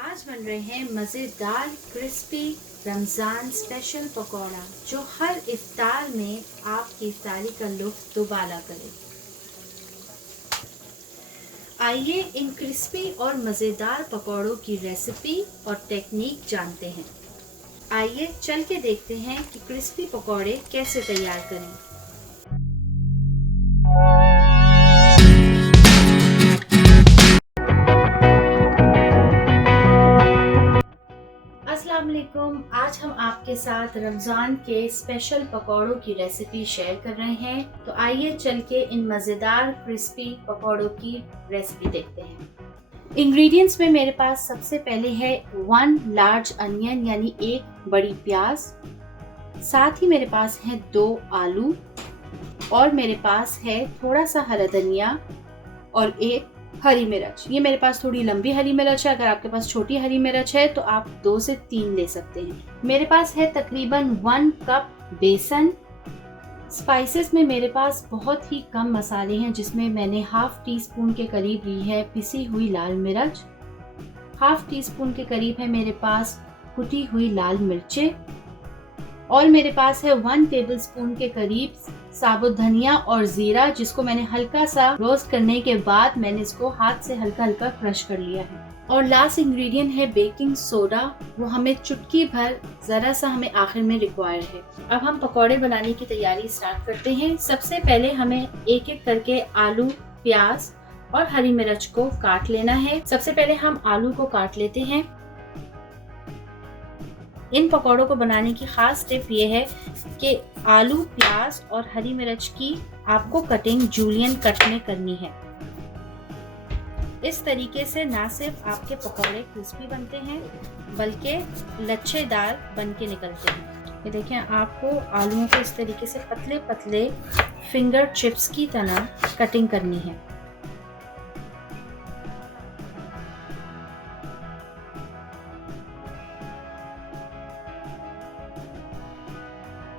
आज बन रहे हैं मज़ेदार क्रिस्पी रमज़ान स्पेशल पकौड़ा जो हर इफ्तार में आपकी इफ्तारी का लुत्फ़ दुबाला करे। आइए इन क्रिस्पी और मज़ेदार पकौड़ों की रेसिपी और टेक्निक जानते हैं। आइए चल के देखते हैं कि क्रिस्पी पकौड़े कैसे तैयार करें। अस्सलाम वालेकुम। आज हम आपके साथ रमज़ान के स्पेशल पकौड़ों की रेसिपी शेयर कर रहे हैं। तो आइए चल के इन मज़ेदार क्रिस्पी पकौड़ों की रेसिपी देखते हैं। इंग्रेडिएंट्स में मेरे पास सबसे पहले है 1 लार्ज अनियन यानी 1 बड़ी प्याज, साथ ही मेरे पास है 2 आलू और मेरे पास है थोड़ा सा हरा धनिया और 1 हरी मिर्च। ये मेरे पास थोड़ी लंबी हरी मिर्च है, अगर आपके पास छोटी हरी मिर्च है तो आप 2 से 3 ले सकते हैं। मेरे पास है तकरीबन 1 कप बेसन। स्पाइसेस में मेरे पास बहुत ही कम मसाले हैं, जिसमें मैंने हाफ टी स्पून के करीब ली है पिसी हुई लाल मिर्च, हाफ टी स्पून के करीब है मेरे पास कुटी हुई लाल मिर्चें और मेरे पास है 1 टेबलस्पून के करीब साबुत धनिया और जीरा, जिसको मैंने हल्का सा रोस्ट करने के बाद मैंने इसको हाथ से हल्का हल्का क्रश कर लिया है। और लास्ट इंग्रेडिएंट है बेकिंग सोडा, वो हमें चुटकी भर जरा सा हमें आखिर में रिक्वायर्ड है। अब हम पकौड़े बनाने की तैयारी स्टार्ट करते हैं। सबसे पहले हमें एक एक करके आलू, प्याज और हरी मिर्च को काट लेना है। सबसे पहले हम आलू को काट लेते हैं। इन पकौड़ों को बनाने की खास टिप ये है कि आलू, प्याज और हरी मिर्च की आपको कटिंग जूलियन कट में करनी है। इस तरीके से ना सिर्फ आपके पकौड़े क्रिस्पी बनते हैं बल्कि लच्छेदार बन के निकलते हैं। ये देखें, आपको आलूओं को इस तरीके से पतले पतले फिंगर चिप्स की तरह कटिंग करनी है।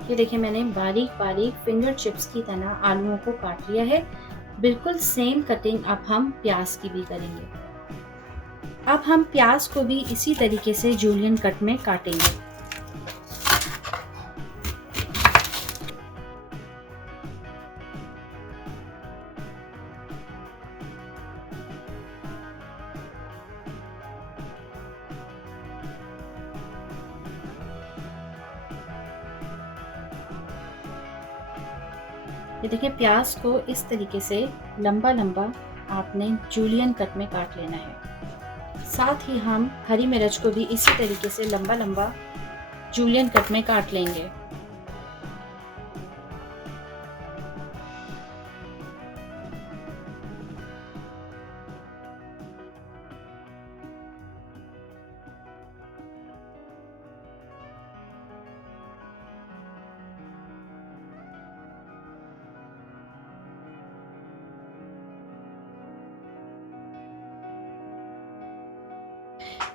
ये देखिए, मैंने बारीक बारीक फिंगर चिप्स की तरह आलूओं को काट लिया है। बिल्कुल सेम कटिंग अब हम प्याज की भी करेंगे। अब हम प्याज को भी इसी तरीके से जूलियन कट में काटेंगे। ये देखिए, प्याज को इस तरीके से लंबा लंबा आपने जूलियन कट में काट लेना है। साथ ही हम हरी मिर्च को भी इसी तरीके से लंबा लंबा जूलियन कट में काट लेंगे।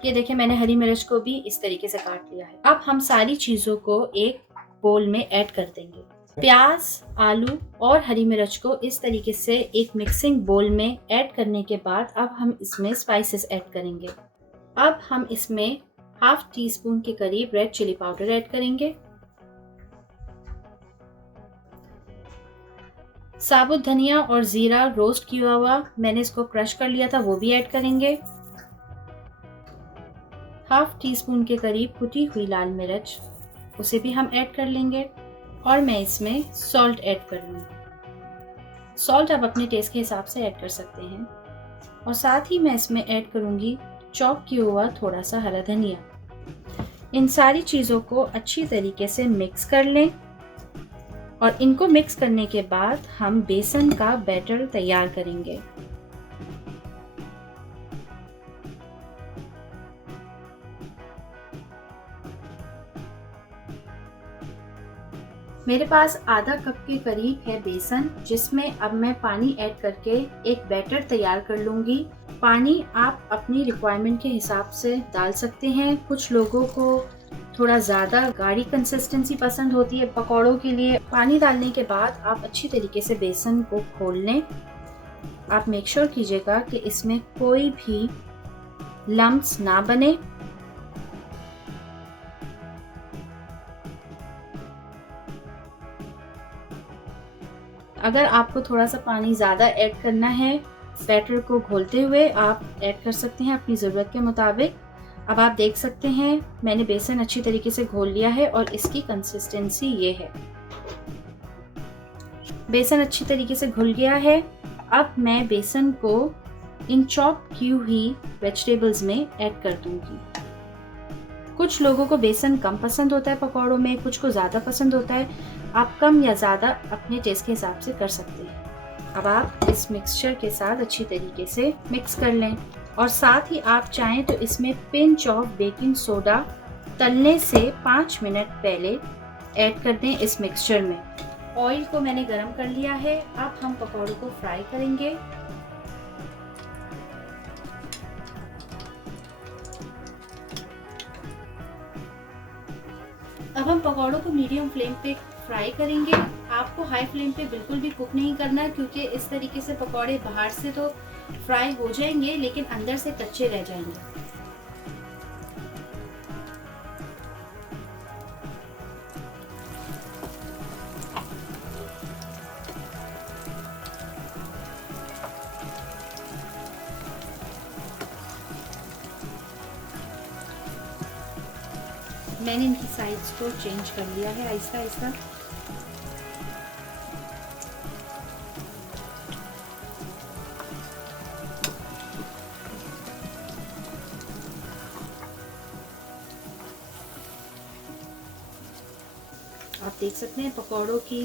ये देखिए, मैंने हरी मिर्च को भी इस तरीके से काट लिया है। अब हम सारी चीजों को एक बोल में ऐड कर देंगे। प्याज, आलू और हरी मिर्च को इस तरीके से एक मिक्सिंग बोल में ऐड करने के बाद अब हम इसमें स्पाइसेस ऐड करेंगे। अब हम इसमें हाफ टी स्पून के करीब रेड चिली पाउडर ऐड करेंगे, साबुत धनिया और जीरा रोस्ट किया हुआ मैंने इसको क्रश कर लिया था, वो भी ऐड करेंगे, हाफ टी स्पून के करीब कुटी हुई लाल मिर्च, उसे भी हम ऐड कर लेंगे और मैं इसमें सॉल्ट ऐड कर लूँगी। सॉल्ट आप अपने टेस्ट के हिसाब से ऐड कर सकते हैं। और साथ ही मैं इसमें ऐड करूँगी चॉप किया हुआ थोड़ा सा हरा धनिया। इन सारी चीज़ों को अच्छी तरीके से मिक्स कर लें और इनको मिक्स करने के बाद हम बेसन का बैटर तैयार करेंगे। मेरे पास आधा कप के करीब है बेसन, जिसमें अब मैं पानी ऐड करके एक बैटर तैयार कर लूँगी। पानी आप अपनी रिक्वायरमेंट के हिसाब से डाल सकते हैं। कुछ लोगों को थोड़ा ज़्यादा गाढ़ी कंसिस्टेंसी पसंद होती है पकौड़ों के लिए। पानी डालने के बाद आप अच्छी तरीके से बेसन को घोल लें। आप मेक श्योर कीजिएगा कि इसमें कोई भी लम्प्स ना बने। अगर आपको थोड़ा सा पानी ज़्यादा ऐड करना है बैटर को घोलते हुए, आप ऐड कर सकते हैं अपनी ज़रूरत के मुताबिक। अब आप देख सकते हैं मैंने बेसन अच्छी तरीके से घोल लिया है और इसकी कंसिस्टेंसी ये है। बेसन अच्छी तरीके से घुल गया है। अब मैं बेसन को इन चॉप की हुई वेजिटेबल्स में ऐड कर दूंगी। कुछ लोगों को बेसन कम पसंद होता है पकौड़ों में, कुछ को ज़्यादा पसंद होता है। आप कम या ज़्यादा अपने टेस्ट के हिसाब से कर सकते हैं। अब आप इस मिक्सचर के साथ अच्छी तरीके से मिक्स कर लें और साथ ही आप चाहें तो इसमें पिंच ऑफ बेकिंग सोडा तलने से 5 मिनट पहले ऐड कर दें इस मिक्सचर में। ऑयल को मैंने गरम कर लिया है। अब हम पकौड़ों को फ्राई करेंगे। अब हम पकौड़ों को मीडियम फ्लेम पे फ्राई करेंगे। आपको हाई फ्लेम पे बिल्कुल भी कुक नहीं करना, क्योंकि इस तरीके से पकौड़े बाहर से तो फ्राई हो जाएंगे लेकिन अंदर से कच्चे रह जाएंगे। मैंने इनकी साइड्स को चेंज कर लिया है आहिस्ता आहिस्ता। आप देख सकते हैं पकौड़ों की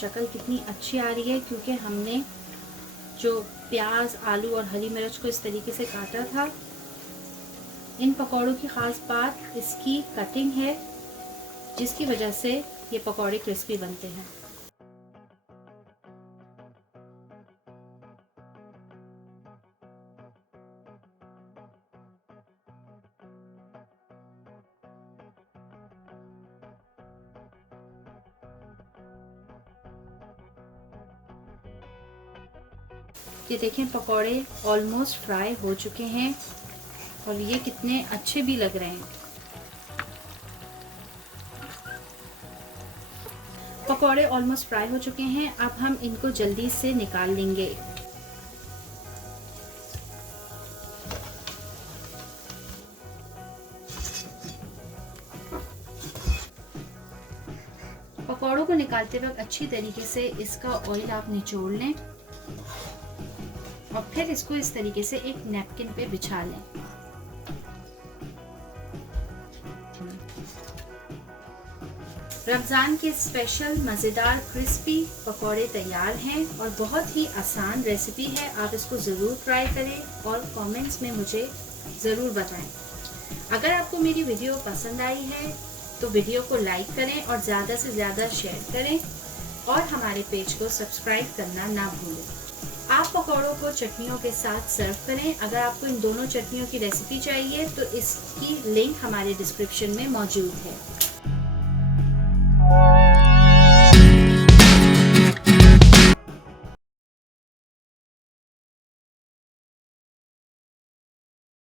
शक्ल कितनी अच्छी आ रही है, क्योंकि हमने जो प्याज, आलू और हरी मिर्च को इस तरीके से काटा था। इन पकौड़ों की ख़ास बात इसकी कटिंग है, जिसकी वजह से ये पकौड़े क्रिस्पी बनते हैं। ये देखें पकौड़े ऑलमोस्ट फ्राई हो चुके हैं और ये कितने अच्छे भी लग रहे हैं। पकौड़े ऑलमोस्ट फ्राई हो चुके हैं। अब हम इनको जल्दी से निकाल लेंगे। पकौड़ों को निकालते वक्त अच्छी तरीके से इसका ऑयल आप निचोड़ लें और फिर इसको इस तरीके से एक नैपकिन पे बिछा लें। रमज़ान के स्पेशल मज़ेदार क्रिस्पी पकौड़े तैयार हैं और बहुत ही आसान रेसिपी है। आप इसको ज़रूर ट्राई करें और कमेंट्स में मुझे ज़रूर बताएं। अगर आपको मेरी वीडियो पसंद आई है तो वीडियो को लाइक करें और ज़्यादा से ज़्यादा शेयर करें और हमारे पेज को सब्सक्राइब करना ना भूलें। आप पकौड़ों को चटनियों के साथ सर्व करें। अगर आपको इन दोनों चटनियों की रेसिपी चाहिए तो इसकी लिंक हमारे डिस्क्रिप्शन में मौजूद है।